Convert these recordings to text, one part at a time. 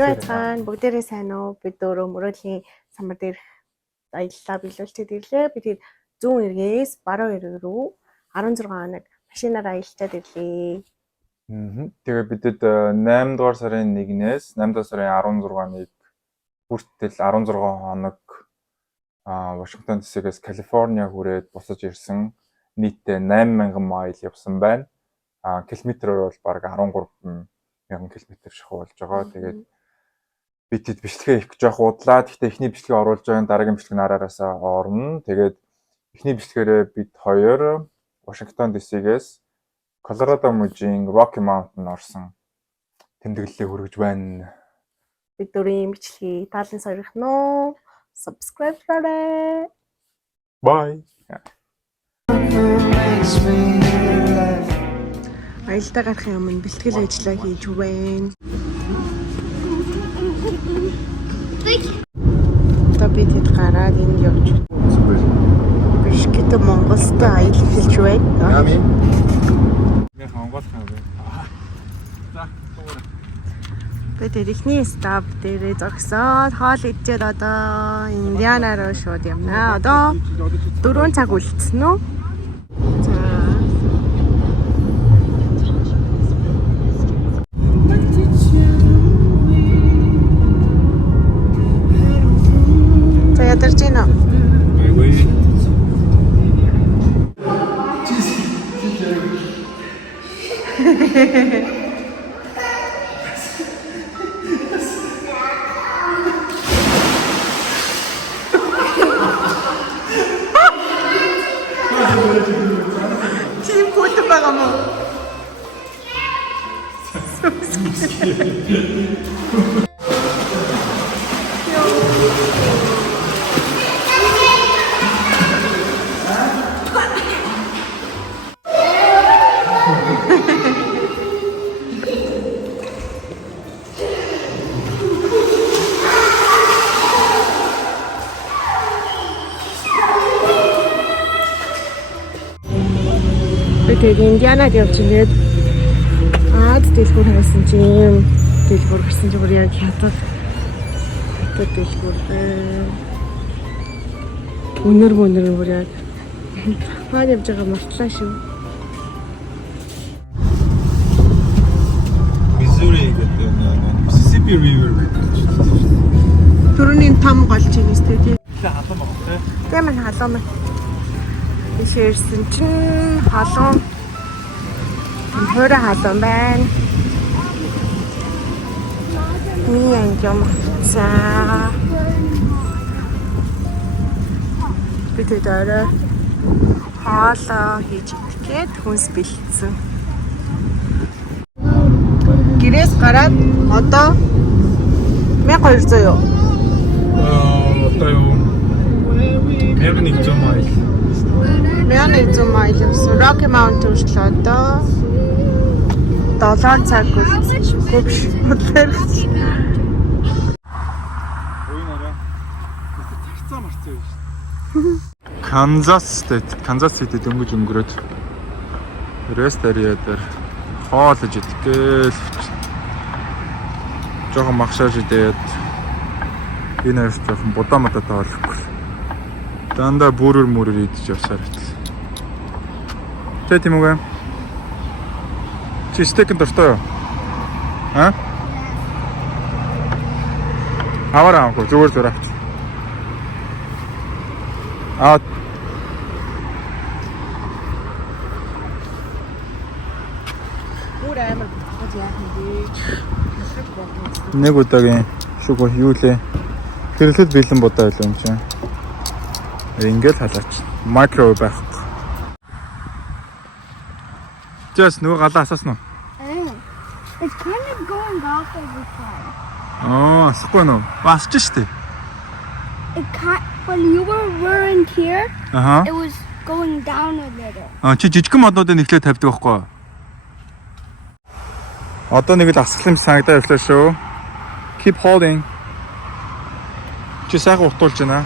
Яцхан бүгдээрээ сайн уу? Бид өөрөө мөрөөдлийн самбар дээрх аяллаа биелүүлчихэд ирлээ. Бид зүүн эргээс баруун эрг рүү 16 хоног машинаар аялчаад ирлээ. Тэгээ бидэд 8 дугаар сарын 1-ээс 8 дугаар сарын 16-ныг хүртэл 16 хоног Вашингтон ДС-ээс Калифорниа хүрээд буцаж ирсэн. Нийтдээ 8000 майл явсан байна. Километрээр бол бараг 13,000 км шахуу болж байгаа. Тэгээд бидэд бичлэгээ их жоох удлаа. Гэхдээ эхний бичлэгээ оруулж байгаа дараагийн бичлэг нь араагаасаа орно. Тэгээд эхний бичлэгээрээ бид хоёр Вашингтон ДС-ээс Колорадо мужийн Rocky Mountain орсон тэмдэглэлээ хүргэж байна. Бид дөрвийн бичлэгийг таалан сорихно. Subscribe хийгээрэй. Bye. Аялдаа гарахын өмнө бэлтгэл ажиллаа хийж байна. Одоо бид хэд гараад энд явж байна. Бишкет Монголтой аялал хэлж байна. Яами? Нэг Монголхан байна. За, туура. Бид эхний стап дээрээ зогсоод хоол идээд одоо Индиана руу шууд явна. Одоо 4 цаг үлдсэн үү? За. За ядарч гинэ. Тим фото байгаа мó. Тэгээд Индианад явж ингээд дэлгүүр хайсан чинь дэлгүүр гэсэн чинь бүр яг хятад дэлгүүр өнөр бүр яг маань явж байгаа мартлаа шүү. Missouri гэдэг Mississippi River гэдэг. Төрөний том гол чинээс тийм. Халуун байгаа тийм. Тийм ээ халуун байна. Ширсэн чинь халуун. Хөрө халуун байна. Миэн юм. За. Бид өөрөө хаалаа хийж идгээд хүнс бэлдсэн. Гэрээс гараад одоо 1200 юу? Одоо юу? 1100 майл. 1100 майл явсан. Rocky Mountain хүртэл одоо 7 цаг гүвш хөдлөрч. Тарцаа марцаа биш. Kansas City дөнгөж өнгөрөөд rest area дээр хоолж идгээл жоохон махшааж идээд энэ хоёр жоохон будаа тоолохгүй. Дандаа бүрээр идэж явсаар бит. Тэ тийм үгүй. Чи стейк дуртай юу? Аваараа амгүй зүгээр авч. Нэг удаагийн шуг юу лээ? Хэрэглэд бэлэн будаа байлаа юм чинь. Ингээл халаач. Микро байхгүй. Just нөгөө галаа асаасан уу? It's kind of going off every time. Асахгүй нөө. Басч штэ. When you were in here, it was going down a little. Чи жижигхэн моднуудыг нэхлээ тавьдаг байхгүй юу? Одоо нэг л асгалан санагдаа явлаа шүү. Keep holding. Чи сайхан утуулж байна.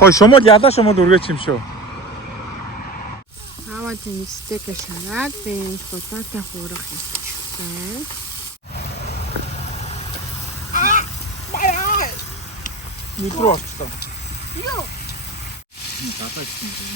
Гой шумал ялаа шумал үргээч юм шүү. Аваад энэ стейк шанаад би энэ худаатай хуурах юм байна. Метро орчлоо. Юу? Дадаа гэсэн юм.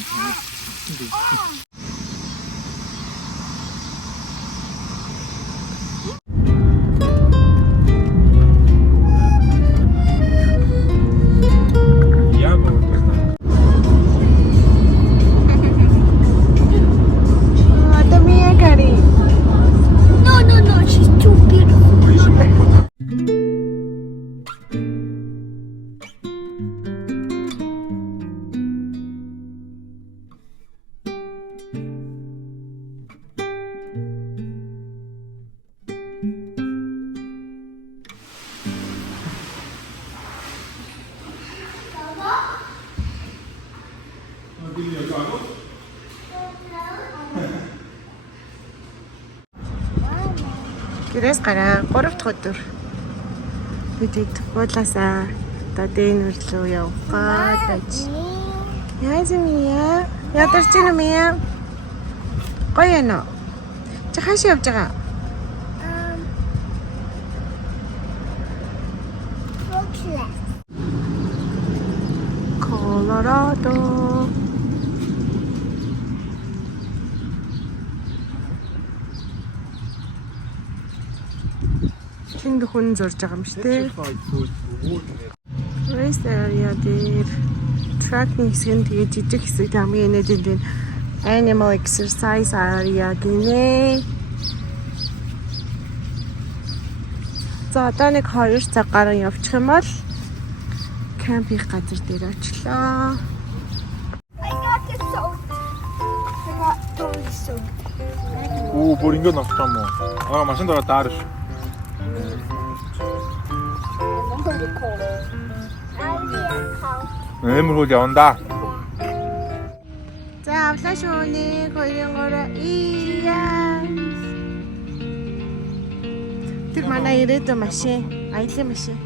No, she's too beautiful. Гэрээс гараа 3 дахь өдөр. Бид уулаасаа одоо Дэнвер рүү явах гэж. Яаж юм яа? Ядарч юм яа? Гоё ээ нөө. Чи хаашаа явж байгаа? Brooklyn. Colorado. Тэнд хүн зурж байгаа юм шүү дээ. Race area дээр track-ийн хэсэг нь тэгээ жижиг хэсэг хамгийн энэжинд энэ animal exercise area гинэ. За одоо нэг 2 цаг гарan явчих юм бол кемпинг газар дээр очлоо. I got the soap. I got totally soaked. Оо, бүр ингэ ногтоо юм уу? Машинд ороод даарш. I'm really cold. I'll be cold. Нэмэр хөл явандаа. За авлаа шүү. 1 2 3 ия. Тэр манай ирээдүйн машин, аялын машин.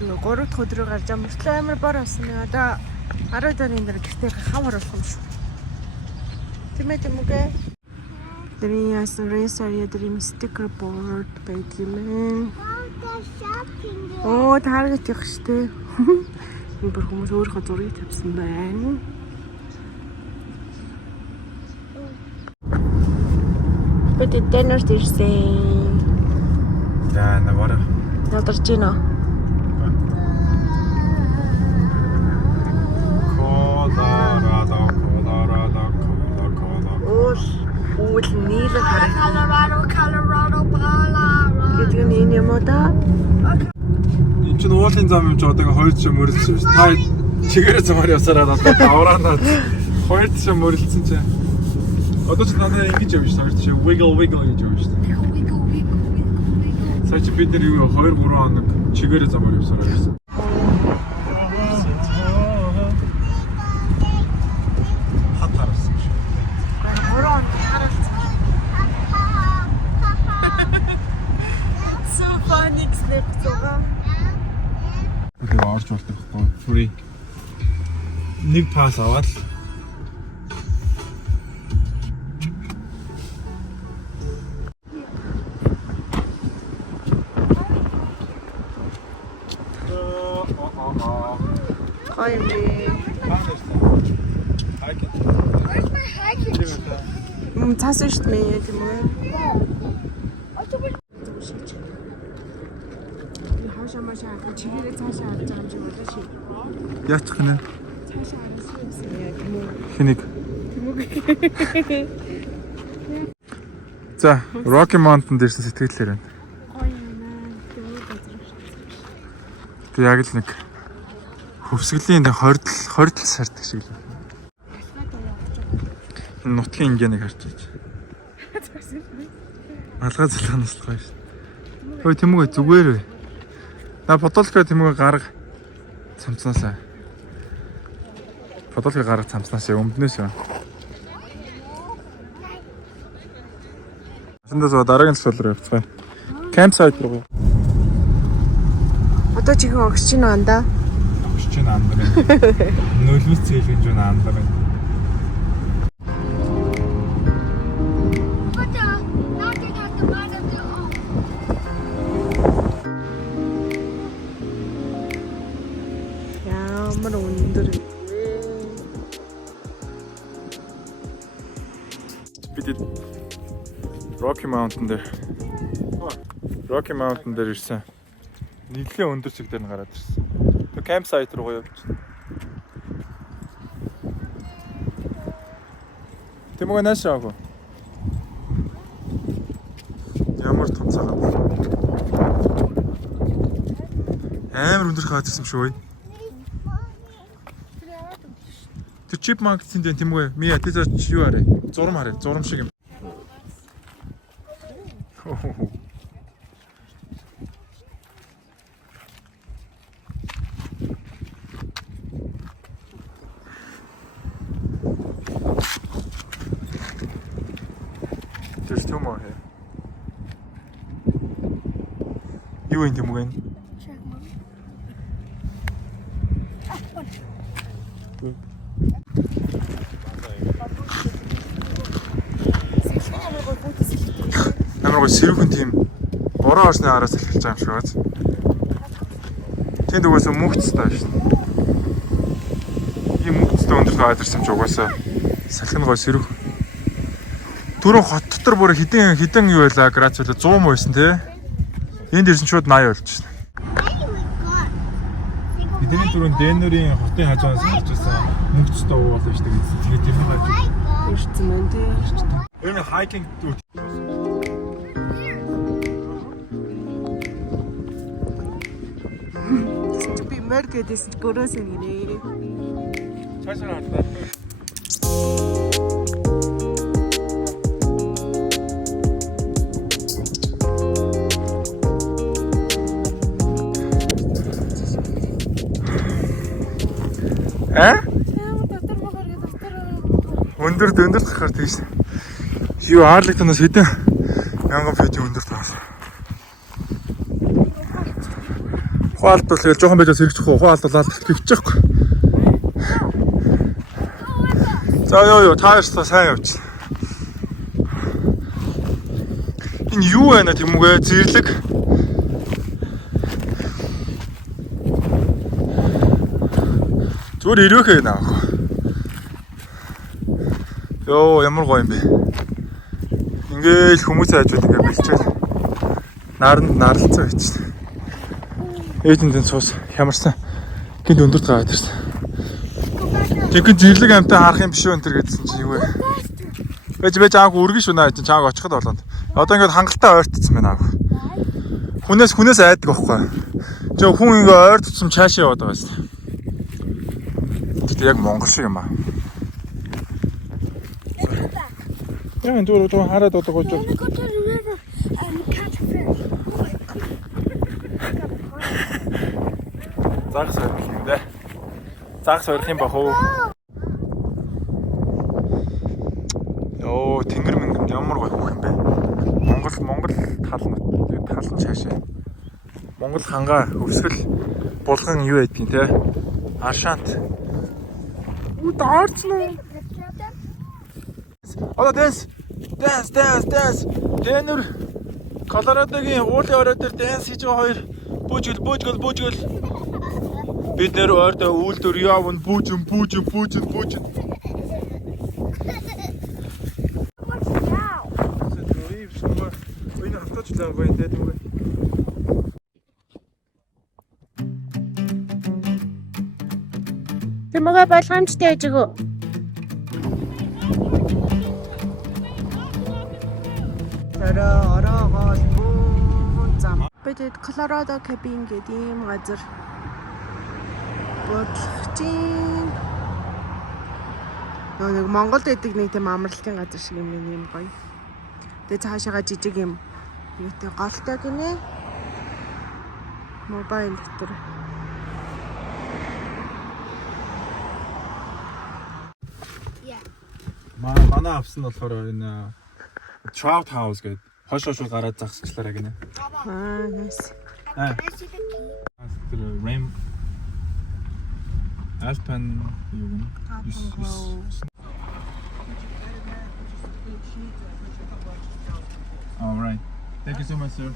3 дахь өдрөө гарч байгаа мөртлөө амар бор болсон. Одоо 10 дөрийн дээр гэртээ хав оруулах юм шүү. Тийм үгүй. Тэрийн яасан race area дээр sticker board байдаг юм. The shopping. Оо, таргет явах штэ. Энэ бүр хүмүүс өөрийнхөө зургийг тавьсан байна. Бид Дэнвер ирсэн. За, навара. Ядарч байна. Уул нийлэн харах. Colorado, Colorado. гэдэг нь энэ юм уу да? Энд чинь уулын зам юм чи одоо 2 жишээ мөрөлдсөн шүү. Та чигээрээ замаар явсараад одоо давраанаад 2 жишээ мөрөлдсөн чи. Одоо ч надад ингэж явж шүү. 2 жишээ wiggle wiggle гэж явж шүү. Сая чи бид нэр юу 2 3 хоног чигээрээ замаар явсараад байсан. Хат харсан шүү. 3 он харалцсан. So funny гэснээр зугаа. Тэгээ орж болдог байхгүй. Free. Нэг пас аваад Ой би. Where's my hiking? Цаас шүү дээ тийм үү? Хаашаа машаа чигээрээ цаашаа харж байгаа юм шиг болоо ши. яачих гэнэ? Цаашаа харсан юмсан яа тийм үү? Хэнийг? Тэмүг. За, Rocky Mountain дээрсэн сэтгэлээр байна. Гоё юм аа. Тэгвэл газар шүү. Тэг яг л нэг хөвсгөлийн хордол сардаг шиг л. Энэ нутгийн ингээнийг харж байж. Алгаа залханаас л гоё шүү. Хөөе Тэмүүг зүгээр вэ? На фотолко Тэмүүг гарга цамцнаасаа. Фотолко гарга цамцнаасаа өмднөөс юм. Сандас дараагийн цэцэл рүү явцгаая. Camp site руу. Одоо чихэн огч чинь андаа. Огч чинь андаа байна. Нөлмөс цээлгэн жоо андаа байна. But nothing at the bottom of the Ямар өндөр вэ? Бид Rocky Mountain дээр ирсэн. Нийлээ өндөр чиг дээр нь гараад ирсэн. Тэгээ campsite руу явж. Тэмээ наашаагүй. Ямар том цагаан. Амар өндөр хаад ирсэн шүү. Тэр chipmunk зэндэн тэмээ. Мия тэр юу арай? Зурм хараа. Зурм шиг юм. There's two more here. Юу юм тэмээ? Амар сэрүүхэн тийм бороо орсны араас эхэлж байгаа юм шиг байна. Тэнд угаасаа мөнхцтэй шүү дээ. Ийм мөнхцтэй өндөр гад ирсэн ч угаасаа салхин гой сэрүүх. Түрүү хот дотор бүр хідэн юу байлаа градус байлаа 100 муу байсан тий. Энд ирсэн шууд 80 болж байна. Бидний түрүүн Денверийн хотын хажуунаас гарч ирсэн мөнхцтэй уу болов шүү дээ. Тэгээд тийм байж Ирсэн мэн тий. энэ хайкинг дүү. Би мэргэдэс бороосон гинэ. Цаашаа харлаа. Өндөр гарахаар тийш. Юу Арлингтоноос хэдэн мянган фут өндөр таас. Хуалт бол тэгэл жоохон байжаас хэрэгжих уу? Хуалт болоод хөвчихгүй. За ёо тааштай сайн явж. Энэ юу байна тийм үгүй зэрлэг. Зүгээр ирвэхээ наа. Йоо ямар гоё юм бэ. Ингээл хүмүүс хайжууд ингээ бэлчээл. Наралцсан байж. Ээжиндэн цус хямарсан. Гинт өндөрт гаваад ирсэн. Тэгвэл зэрлэг амтай харах юм биш үү энэ төр гэдсэн чи юу вэ? Бэж аагүй үргэн шүү наа чааг очиход болоод. Одоо ингээд хангалттай ойртсон байна аагүй. Хүнээс айдаг байхгүй. Жоо хүн ингээ ойртсон чаашаа яваад байгаа юм. Тэгтээ яг Монгол шиг юм аа. Яа энэ дөрөв хараад одоо гож. Загас өрөх юм даа. Загас өрөх юм бах уу? Йоо, тэнгэр мэнгэр ямар гоё хөх юм бэ? Монгол талан цаашаа. Монгол хангаа өвсгөл булган юу байдгийг те? Аршаант. Уу даарцноо. Одоо dance. Денвер Колорадогийн уулын орой дээр dance хийж байгаа хоёр бүүжгэл. Бид нэр ойрдоо үйлдвэр явна бүүжин. Энэ авточ лав гоё дээ тийм үү? Тэмэгээ болгоомжтой яж өгөө. Ороогоос бүүн зам. Бид Колорадо Cabin гэдэг ийм газар бодлого чинь. Нэг Монголд байдаг нэг тийм амралтын газар шиг юм гоё. Тэгээ цаашаага жижиг юм. Юутай голтой гинэ. Мобайл дотор. Манай авсан болохоор энэ Trout House гэдэг хошоо гараад загсчлаараа гинэ. Nice. Тэр Ram Alpen юу гэнэ? All right. Thank you so much, sir.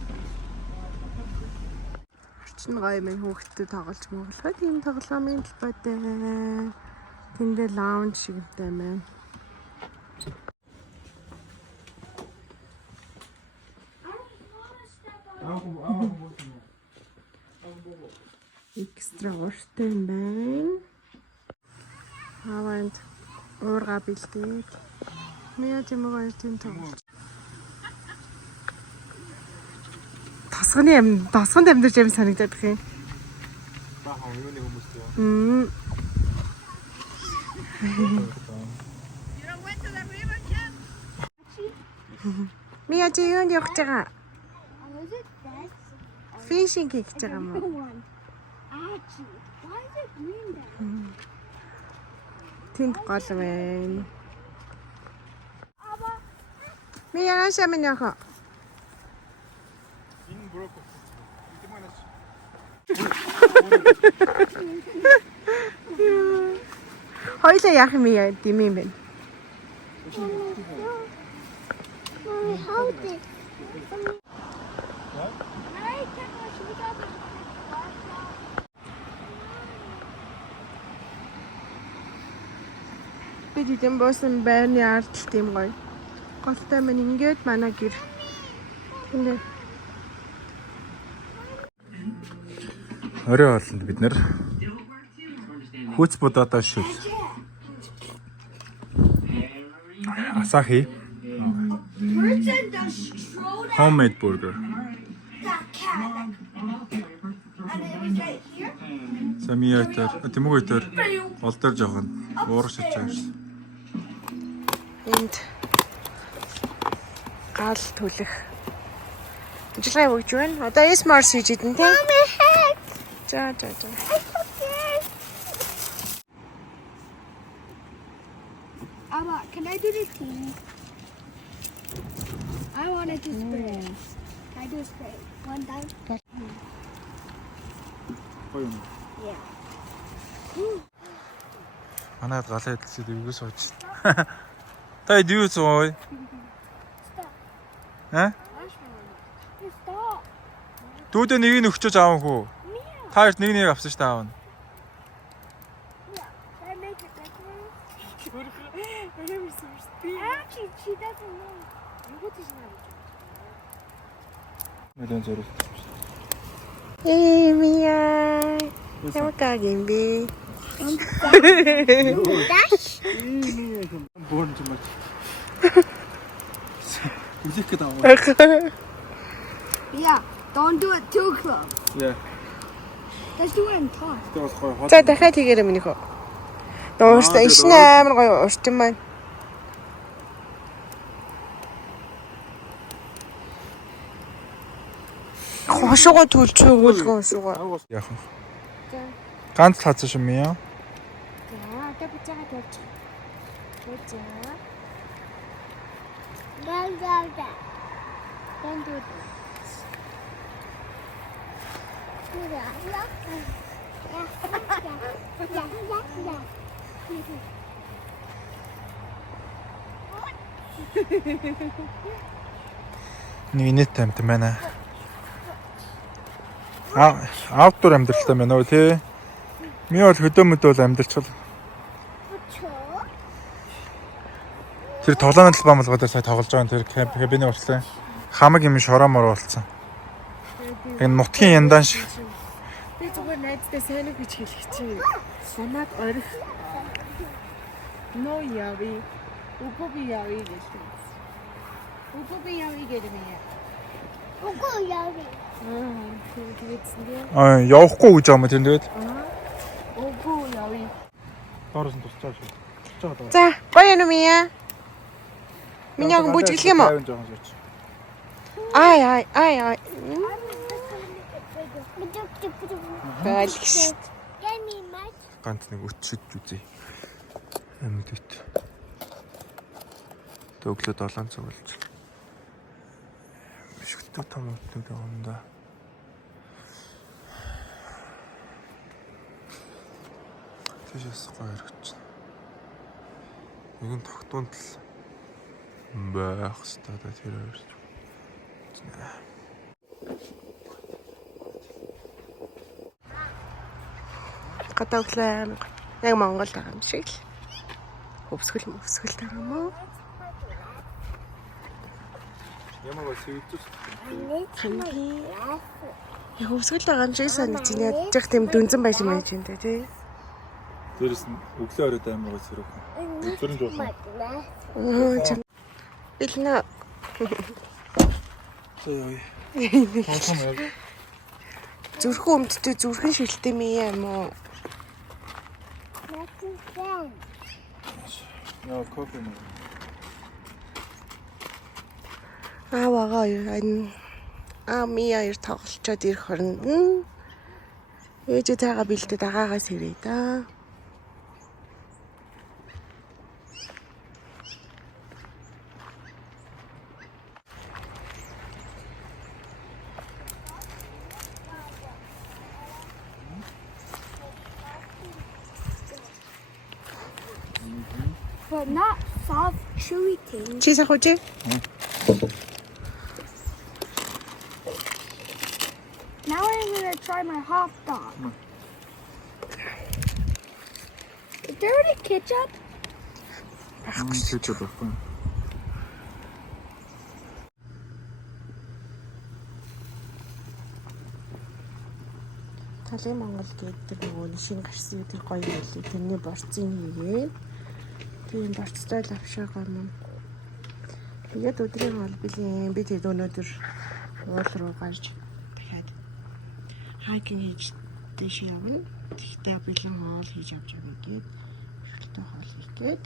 чинь гоё юм хүүхдэд тоглож мөглөхөд ийм тоглоомын талбайтай. Тэндээ лаунж шигтэй юм. Экстра уртай юм байна. Хаванд уурга бэлдээд мяа чимээ тийм тоглож. Тосгонд амьдарч юм санагдаад их юм. Баахан юуны хүмүүстэй. Мия чи юунд явж байгаа? Was it that? Фишинг хийж байгаа юм уу? One. Archie. Why is it green there? Тэнд гол байна. Мия аашаа минь яах вэ? Энэ брокколи. Энд манайш. Хоёлаа яах юм яа димэн бэ? Mommy, hold it. Alright, should we go to the Бид эдэн буусан байрны ардл тийм гоё. Голтой мань ингээд манай гэр. Ингээд Орой хоолнд бид нэр хүч бодоодоо шил. Асахи person that strode out homemade burger. that cat. And it was right here. Самиятар тэмүгэтэр гол дээр жоохон уурах шиж байгаа шүү. энд гал төлөх. Ажиллагаа өгч байна. Одоо S-Mars хийж идэн тийм. За. Abba, can I do the tea? I wanted to spray. Can I do a spray? One time? Гоё юм. Yeah. Манайд галаа эдэлсэд эвгүй сууж. Та юу сууй? Stop. Хэ? Stop. Дүүдээ нэг нь өгчөөж аав хүү? Mia. Та хоёр нэг авсан ш таав. Yeah. Can I make it like her? Actually, she doesn't know. What is that? Мэдэн зэрэг. Мия. Ямар юм бэ? Dash? Борн ч юм аа. Үзэх гээд аваа. Yeah. Don't do it too close. Яа. Let's do it in top. Тэгээс гоё. За дахиад хийгээрэй минийхөө. Дуурста ишнэ амар гоё урчин маань. Хошоогоо төлж өгүүлгэн шугаа. Яах вэ? Ганц хацсан юм яа. За, одоо би цагаа төлж. За. Don't do that. Don't do this. Do that. Yeah. Нэг нийт тамт байна. Аутдор амьдралтай байна уу тий? Би бол хөдөө мөдөө амьдралчвал. Тэр тоглоомын талбай малгуудаар сая тоглож байгаа тэр кабины уртлаа. Хамаг юм шороомор болцсон. Яг нутгийн яндаан шиг. Би зүгээр найзтай сайн үг гэж хэлэх чи. Санаад орих. Но яви. Уго би яви гэж. Уго би яви гэдэг юм яа. Уго яви. Аа, явахгүй гэж байгаа юм тийм тэгээд. Уго яви. Доороос нь тусчаа шүү. Тусчаа даа. За, гоё юм яа. Миний огн бүжиглэх юм уу? Ай. Байлгш. Give me my. Ганц нэг өчсөж үзье. Амьд үт. Төглөө 7 цаг болж. Бишгтээ том өтнүүд байгаа. Тэжээс гоё хэрэгч. Нэгэн тогтуунд л байх хэвээр тэр хоёрч. гадаа өглөө яг Монгол байгаа юм шиг л. Өвсгөл байгаа юм уу? Ямаага сэвэлж Яг өвсгөл байгаа юм шиг санагдаж байна. Ядчих тийм дүнзэн байж юм байна тий. Дээрээс нь өглөө оройд аймаагаа сэрэх. Өчөрн жуулсан. Илнэ. Яа. Хоосон яг. Зүрхэн өмдтэй зүрхэн шилтэй мэй юм уу? Яа, кофе нэ. Аваагаа энэ мия ир тоглолцоод ирэх хооронд нь ээжээ таага бэлдээд агаагаас ирээ да. But not soft, chewy things. Чи сахууч? Now I'm gonna try my hot dog. Is there any ketchup? Кетчуп байхгүй. Талын Монгол гэдэг нөгөө шинэ гарсан тэр гоё байлээ. Тэрний борцын хийгээ. Тийм борцтой лавшаага юм. Тэгээд өдрийн хоол билийн би тэр өнөөдөр уул руу гарч дахиад хайкинг хийж дэш явна. Тэгтээ бэлэн хоол хийж авч явна гээд шилтэй хоол хийх гээд.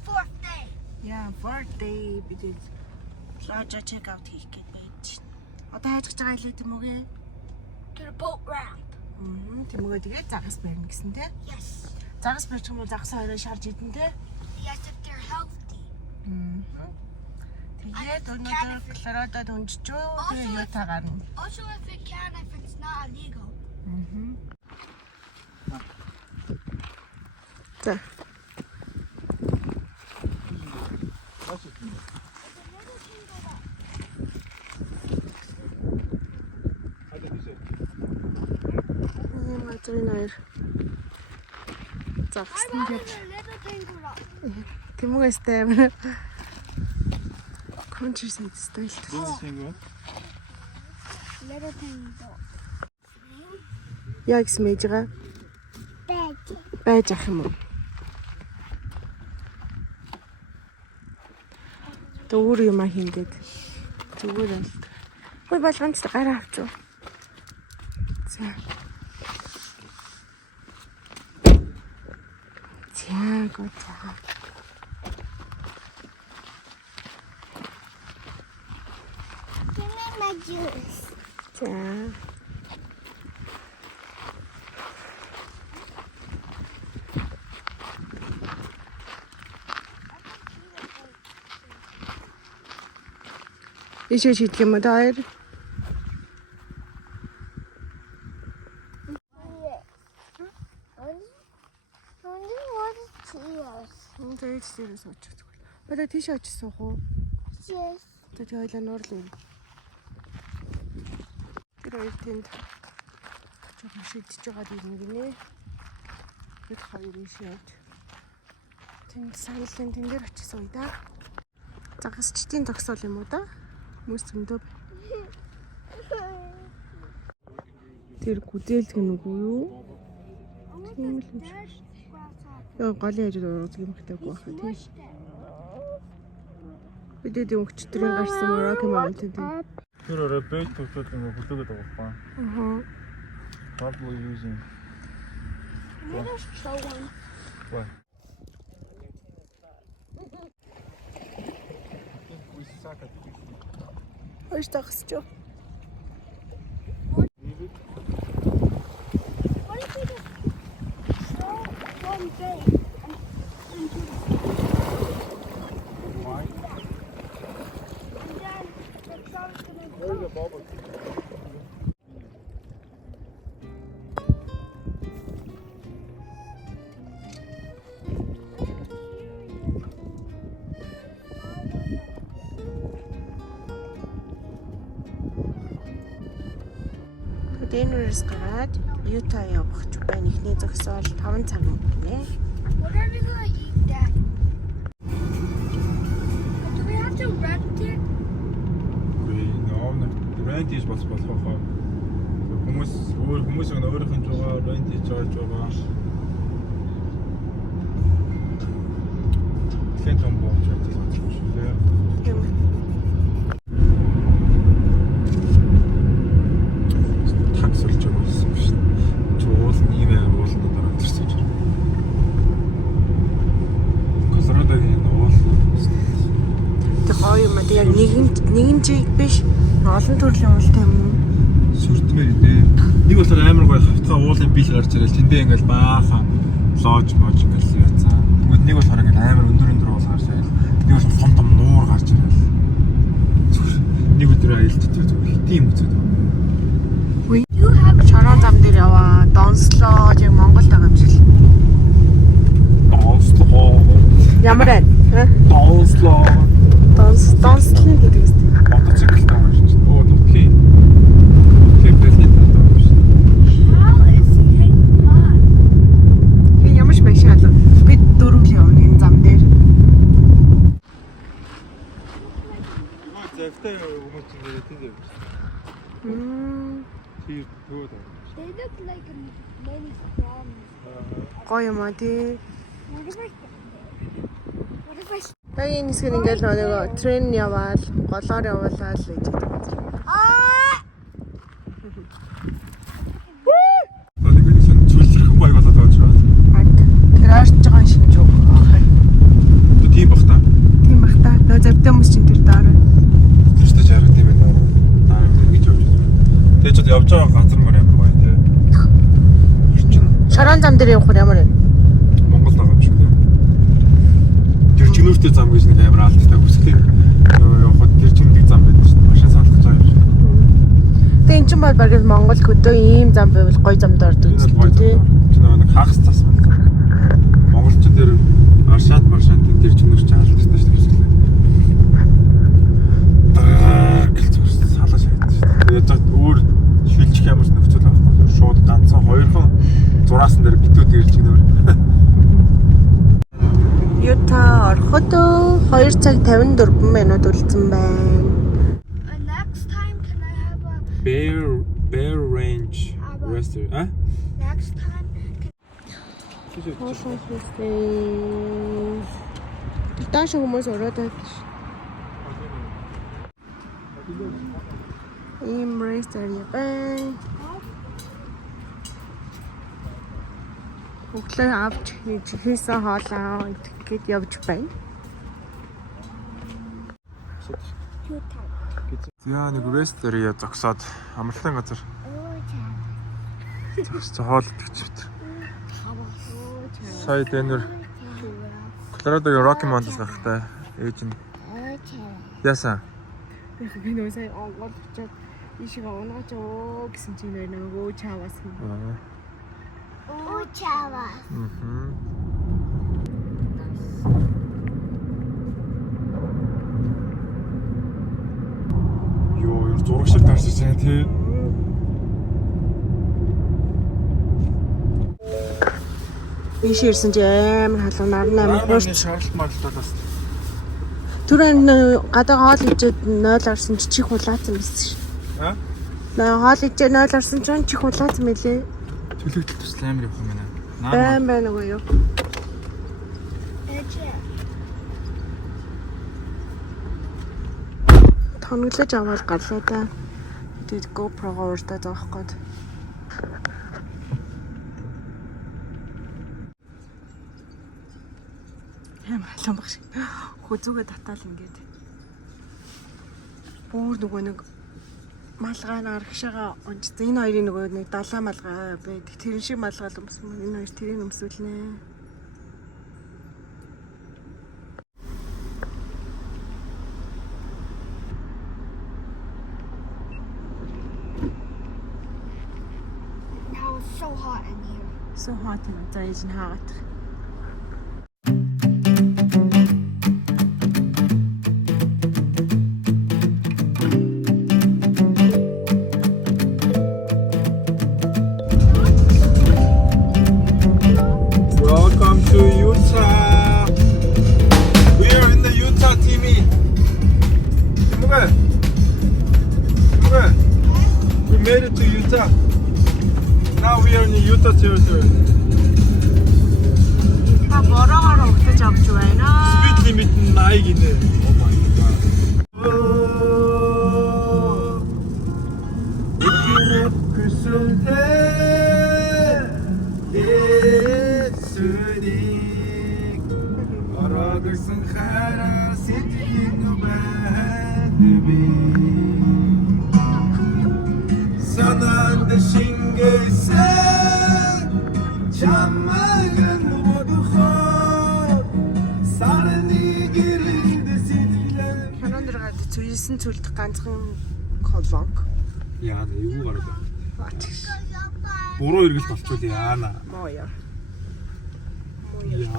Fourth day. Яа, birthday бид лажа чек аут хийх гээд байж. Одоо хайж байгаа хэлээ тийм үгүй? To the boat ramp. Тэмээ тэгээд загас барьна гэсэн те. Yes. Загас барьчих юм бол загас орой шарж идэн те. Yes, if they're healthy. Тэгээд өнөөдөр Флоридад өнжчөө тэгээд Юта гарна. Also, if it can, if it's not illegal. За. Материнаар загсан гэж тэмээстэй юм. Кончерсэд стайл. Little tango. Яг смэж байгаа. Байж ах юм уу? Өөр юм хийнгээд зүгээр л. Хөөе болгоомж гараа авч. За. Гоо. Give me my juice. За. Ишээ шийдэх юм уу даа? Тэгээд тийшээс очиж. Одоо тийш очиж суух уу? Yes. Тэгээд хоёлаа нуурлаа. Тэр хоёр тэнд жоохон шидэж байгаа юм гинэ. Бид хоёр ийшээд тэнд саялын тэн дээр очиж сууя да. Загасчдын тогсоол юм уу да? Хүмүүс зөндөө. Тэр гүдээлдэг нүгүү юу? Тийм л юм шиг. Яа галын хажууд урууц юм хтайгүй байхаа тийм. Бидний өнгөчтрийн гарсан Rocky Mountain тийм. Тэр орой бэйт төвчд юм хөдөлгөөд байгаа байхгүй. Probably using. Let us show one. What? Хөөж тагсч. What if we just throw one bait into the Why? and then the shark's gonna go. Denver-с гараад Utah явах ч байна. Эхний зогсоол 5 цаг гинэ. What are we gonna eat, Dad? Do we have to rent it? Rent is болох хаа. Хүмүүс өөрийнх нь жоо rent хийж байгаа. Хэн том болж байгаа юм шиг. Тийм. Таксилж байгаа юм шиг. Чуул нэмээ уулна дараа төрсөн чинь. Колорадогийн уул. Тэг гоё юм аа. Тэг яг нэгэн жиг биш. Олон төрлийн уултай юм уу? Сүрдмээр нэ. Нэг болохоор амар гоё хавцаа уулын бил гарч ирэл тэндээ ингээл баахан лож ингээл яцаа. Тэгвэл нэг болохоор ингээл амар өндөр уул гарч ирэл. Нэг бол том нуур гарч ирэл. Нэг өдөр аялддаг зүгээр хитийн үзээд байна. You have Чорон зам дээр яваа. Донслоо яг Монголд байгаа юм шиг. Донслоо. Ямар байна? Донслоо. Донслын гэдэг үстэй. Мотоциклтай байна шүү дээ. Оо нүкий. Кэптэйний татсан юм шиг. how is it hot? Би ямар ч машин алга. Би дөрөв л явна энэ зам дээр. Завтай хүмүүс чинь тэнд явж байна. Тэр төвд. They look like many crumbs. Гоё юм аа тий. What if I Тагийн хэсгээр ингээл нөгөө трен яваал, голоор явуулаад л гэж байдаг. Нэг нэг хэн чөлөрхөн баяг болоод байгаа ч байна. Тэр орж байгаа шинж үг аахай. Тийм бах та. Тийм бах та. Нөө завтай хүмүүс чинь тэр дараа. Тэстэй жаргад юм байна. Дараа ингэж явж байна. Тэгээ ч явж байгаа газар мөр амар гоё тий. Орчин. Шорон зам дээр явах ямар вэ? Монгол байгаа юм шиг тийм. Тэр чинүүртэй зам гэж нэг амар алдтай хүсэлтэй. Явахад тэр чиндэг зам байдаг шүү дээ. Машин салгаж байгаа юм шиг. Тэгээ эн чинь бол баг Монгол хөдөө ийм зам байвал гоё замд ордог Энэ үстэй гоё тий. зам. Нэг хагас цас байна. Монголчин дээр аршаат тэр чинүүр чи алдтай шүү дээ хүсэлтэй. Гэж зүрс салаж хайдаг шүү дээ. Тэгээд яг өөр шилжих ямар ч нөхцөл байхгүй. Шууд ганцхан хоёрхан зураасан дээр битүү дээрч гинээр. Utah ороход 2 цаг 54 минут үлдсэн байна. next time can I have a Bear Range Restaurant. next time? Хоолой хийсэн. Тааш хүмүүс ороод байдаг ш. Ийм ресторан байна. Өглөө авч хийсэн хоолоо идэхэд явж байна. Utah. Яа нэг ресторан зогсоод амралтын газар Oh, Chad. зогсож хоол идчихвч. Сая Денвер Колорадогийн Rocky Mountains гарахтай ээж нь яасан? Би нөө сая онгол очоод ишиг онгооч оо гэсэн чинь нөгөө чаваас юм. Oh, Chava. Йоо, ер зураг шиг тарсаж байна тий. Ийш ирсэн чи амар халуун 18 хүрч. Шаардлт марлтаас. Түрэн гадаа хоол ичээд 0 орсон чи чих хулаацсан байсан ш. Наа хоол ичээд 0 орсон ч чих хулаацсан мэлээ. Төлөвлөлт тусал амар явах юм байна. Байна уу юу? Тоноглож аваад гарлаа да. Тэгээд GoPro-го урдаа зоох гээд. Ямар халуун баг шиг. Хүзүүгээ татаал ингээд. Бүүр нөгөө нэг малгай нарагшаага унцсан. Энэ хоёрын нөгөө нэг далаа малгай байдаг. Тэр шиг малгай л өмсөн. Энэ хоёр тэрийг өмсүүлнэ. Now it's so hot in here. So hot юм. За ээж нь хаагаад. made it to Utah. Now we are in Utah territory. Та бороогоор угтаж авч байна. Speed limit нь 80 гинэ. Oh my god. Орогсон хараа сэтгэлийн байна. Санаанд шингээсэн чамайг бодохоо сарны гэрэлд сэтгэлээ. Канон дэргээд цүйсэн цүлдэх ганцхан колонк. Яа, юу гараад байна? Буруу эргэлт болчихвол яана. Моё. Яа.